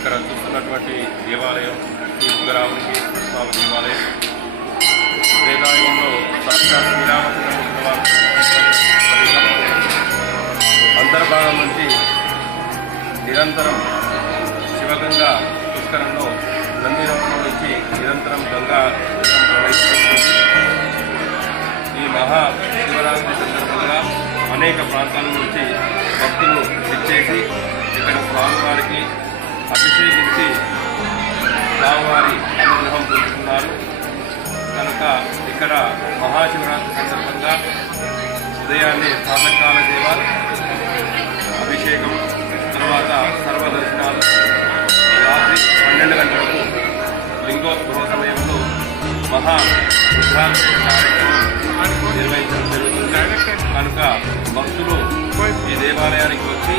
ఇక్కడ చూస్తున్నటువంటి దేవాలయం శ్రీ స్వామి దేవాలయం. వేదాయుగంలో సాక్షాత్ శ్రీరామచంద్రమూర్తి వారు అంతర్భాగం నుంచి నిరంతరం శివగంగా పుష్కరంలో నందిరంలో నుంచి నిరంతరం గంగా ఈ మహా శివరాత్రి సందర్భంగా అనేక ప్రాంతాల నుంచి భక్తులు విచ్చేసి ఇక్కడ స్వామివారికి అభిషేకించి స్వామివారి అనుగ్రహం పొందుతున్నారు. కనుక ఇక్కడ మహాశివరాత్రి సందర్భంగా ఉదయాన్నే ప్రాతకాల సేవ అభిషేకం తర్వాత సర్వదర్శనాలు రాత్రి పన్నెండు గంటలకు లింగోద్భవ సమయంలో మహా రుద్రాభిషేక కార్యక్రమం నిర్వహించడం జరుగుతుంది. కనుక భక్తులు ఈ దేవాలయానికి వచ్చి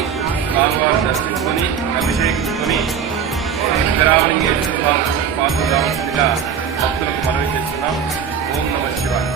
స్వామివారు దర్శించుకొని అభిషేకించుకొని విగ్రహాన్ని పాల్గొనవలసిందిగా భక్తులకు మనవి చేస్తున్నాం. ఓం నమ శివాయ.